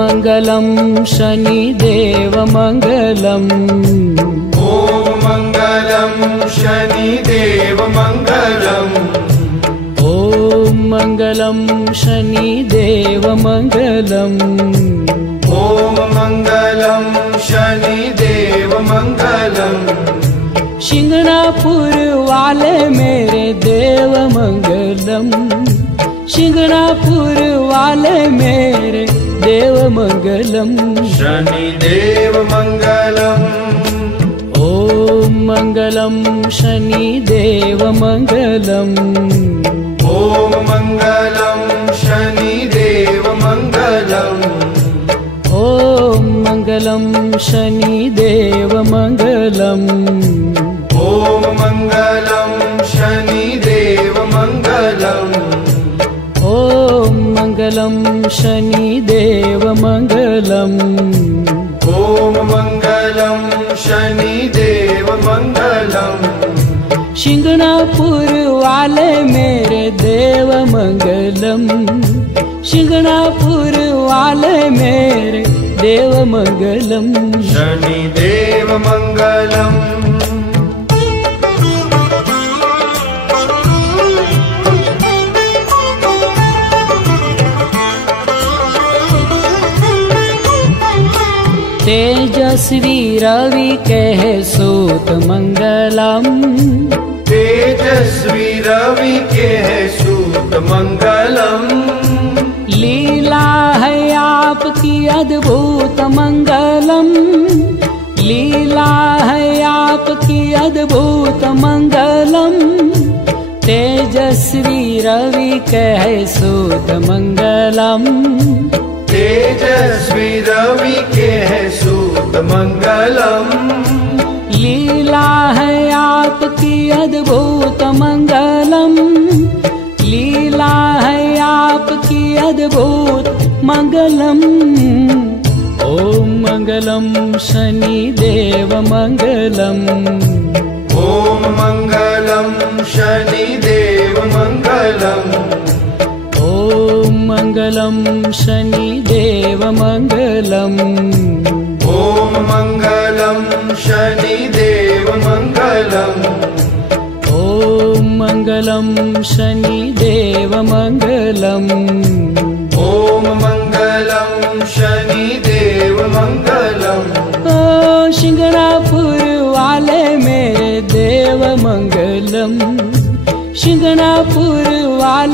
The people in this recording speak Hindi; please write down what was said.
मंगलम शनिदेव मंगलम। ओम मंगलम शनिदेव मंगलम। ओम मंगलम शनिदेव मंगलम। ओम मंगलम शनिदेव मंगलम। शिंगणापुर वाले मेरे देव मंगलम। शिंगणापुर वाले मेरे देव मंगलम। शनिदेव मंगलम। ओम मंगलम शनिदेव मंगलम। ओम मंगलम शनिदेव मंगलम। ओम मंगलम शनिदेव मंगलम। ओम मंगलम शनिदेव मंगलम। ओम मंगलम शनिदेव मंगलम। ओम मंगलम शनिदेव मंगलम। शिंगणापुर वाले मेरे देव मंगलम। शिंगणापुर वाले मेरे देव मंगलम। शनिदेव मंगलम। तेजस्वी रवि कह सूत मंगलम। तेजस्वी रवि के है सूत मंगलम। लीला है आपकी अद्भुत मंगलम। लीला है आपकी अद्भुत मंगलम। तेजस्वी रवि कह सूत मंगलम। तेजस्वी रवि के है सूत मंगलम। लीला है आपकी अद्भुत मंगलम। लीला है आपकी अद्भुत मंगलम। ओम मंगलम शनिदेव मंगलम। ओम मंगलम शनिदेव मंगलम। ओम मंगलम शनिदेव मंगलम। ओम मंगलम शनिदेव मंगलम। ओम मंगलम शनिदेव मंगलम। ओम मंगलम शनिदेव मंगलम। ओ शिंगणापुर वाले मेरे देव मंगलम। शिंगणापुर वाले